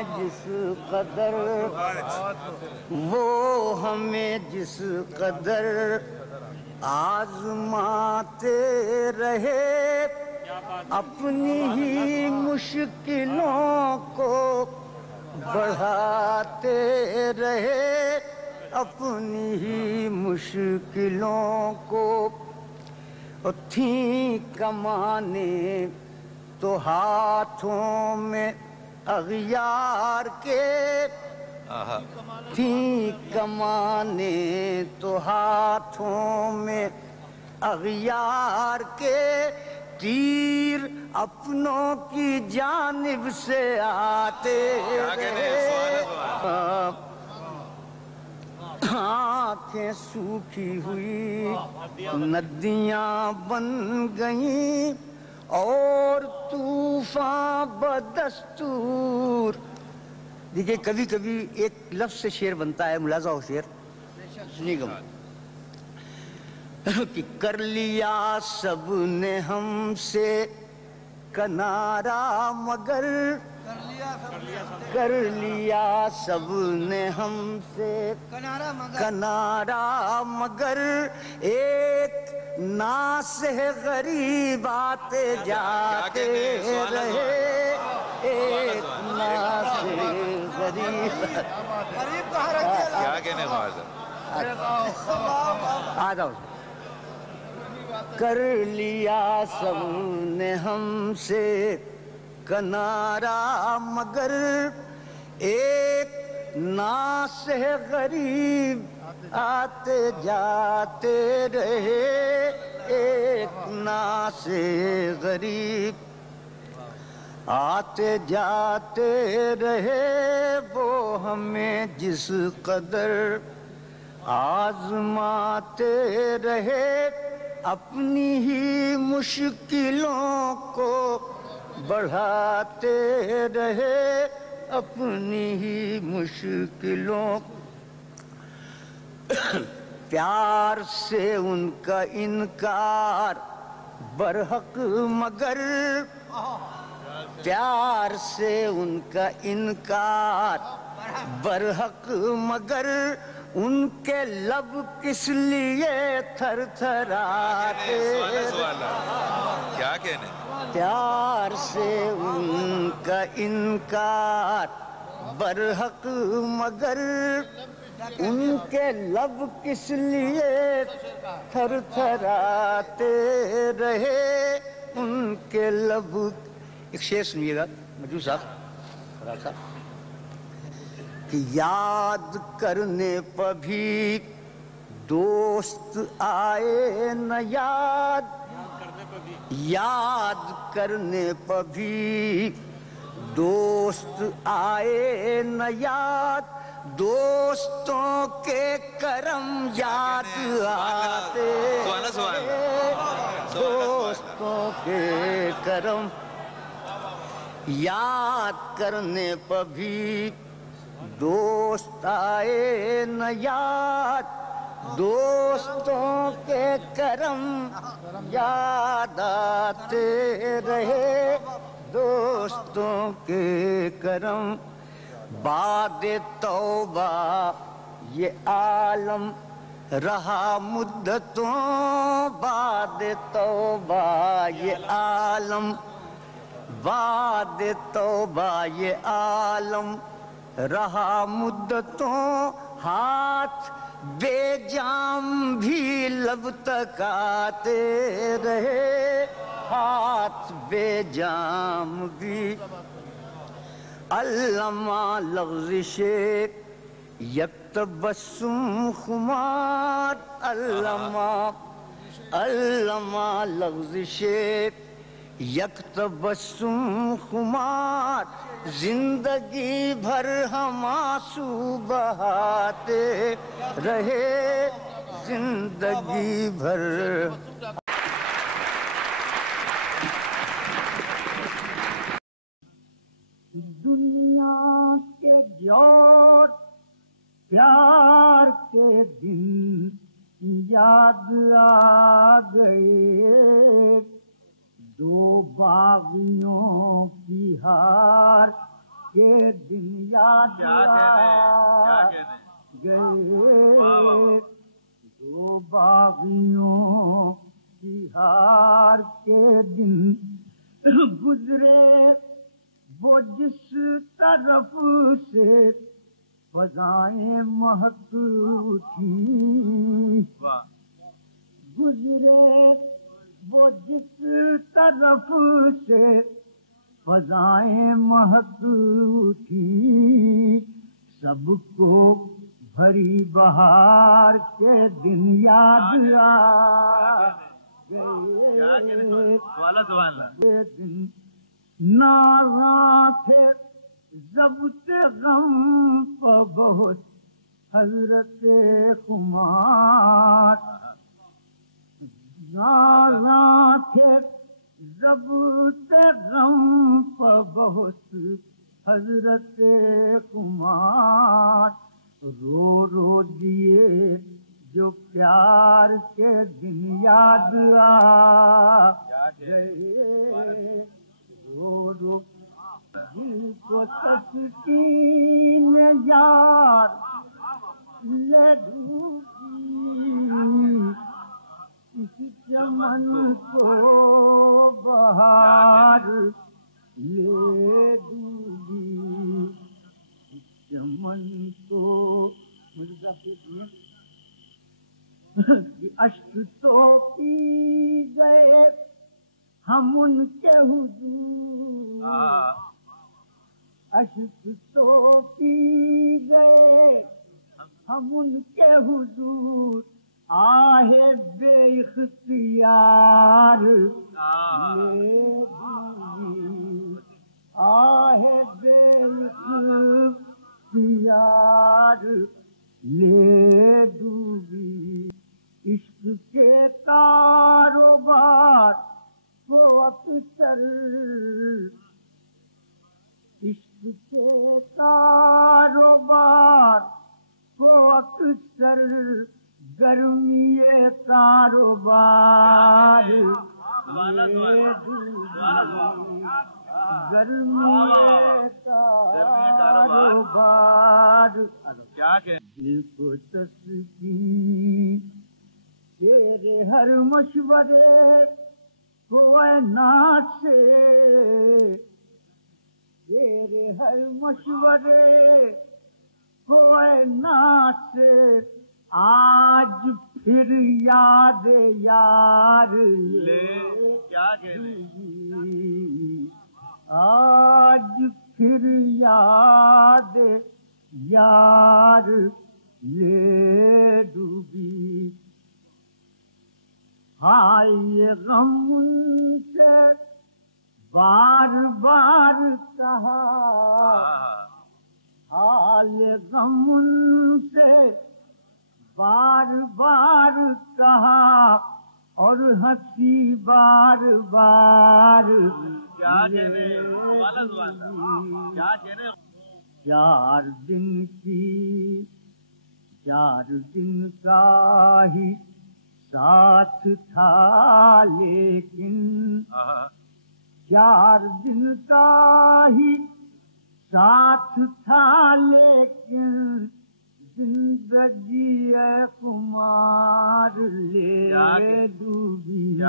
ہمیں جس قدر جس قدر آزماتے رہے اپنی ہی مشکلوں کو بڑھاتے رہے اپنی ہی مشکلوں کو تھیں کمانیں تو ہاتھوں میں اغیار کے تھیں کمانیں تو ہاتھوں میں اغیار کے تیر اپنوں کی جانب سے آتے رہے آنکھیں سوکھی ہوئی ندیاں بن گئیں اور طوفان بدستور. دیکھیں کبھی کبھی ایک لفظ سے شعر بنتا ہے, ملاحظہ ہو شعر سنیے گا کہ کر لیا سب نے ہم سے کنارہ مگر کر لیا سب نے ہم سے کنارہ مگر ایک ناصح غریب آتے جاتے رہے ایک ناصح غریب کیا کہنے کو آ جاؤ کر لیا سب نے ہم سے کنارہ مگر ایک ناصح غریب آتے جاتے رہے ایک ناصح غریب آتے جاتے رہے وہ ہمیں جس قدر آزماتے رہے اپنی ہی مشکلوں کو بڑھاتے رہے اپنی ہی مشکلوں پیار سے ان کا انکار برحق مگر پیار سے ان کا انکار برحق مگر ان کے لب کس لیے تھر تھراتے کیا کہنے پیار سے ان کا انکار برحق مگر ان کے لب کس لیے تھر تھراتے رہے ان کے لب. ایک شعر سنیے گا مجھو صاحب کہ یاد کرنے پر بھی دوست آئے نہ یاد یاد کرنے پر بھی دوست آئے نہ یاد دوستوں کے کرم یاد آتے دوستوں کے کرم یاد کرنے پر بھی دوست آئے نہ یاد دوستوں کے کرم یاد آتے رہے دوستوں کے کرم. بعد توبہ یہ عالم رہا مدتوں بعد توبہ یہ عالم بعد توبہ یہ عالم رہا مدتوں ہاتھ بے جام بھی لب تک آتے رہے ہاتھ بے جام بھی. علامہ لغزش یک تبسم خمار علامہ لغزش یک تبسم خمار زندگی بھر ہم آنسو بہاتے رہے زندگی بھر. دنیا کے جوڑ پیار کے دن یاد آ گئے دو باغیوں کی ہار کے دن یاد کہنے گئے دو باغیوں کی ہار کے دن گزرے وہ جس طرف سے فضائیں مہک اٹھی گزرے وہ جس طرف سے فضائیں مہک اٹھی سب کو بھری بہار کے دن یاد آ گئے یہ دن نازاں تھے ضبط غم پہ بہت حضرت خمار نازاں تھے ضبط غم پہ بہت حضرت خمار رو رو دیے جو پیار کے دن یاد آ گئے رو رو دل کو تسکین یار لے ڈوبی اس چمن کو بہار لے ڈوبی اس چمن کو اشک تو پی گئے ہم ان کے حضور اشک تو پی گئے ہم ان کے حضور آہ بے اختیار لے ڈوبی آہ بے اختیار لے ڈوبی عشق کے کاروبار کو اکثر عشق کے کاروبار کو اکثر گرمی کاروبار لے ڈوبی گرمی کاروبار دل کو تسکین تیرے ہر مشورے کو ناز سے تیرے ہر مشورے کو ناز سے آج پھر یاد یار لے آج پھر یاد یار لے ڈوبی ہائے یہ غم ان سے بار بار کہا حال غم ان سے بار بار کہا اور ہنسی بار بار چار دن کا ہی ساتھ تھا لیکن 4 دن کا ہی ساتھ تھا لیکن زندگی خمار لے ڈوبی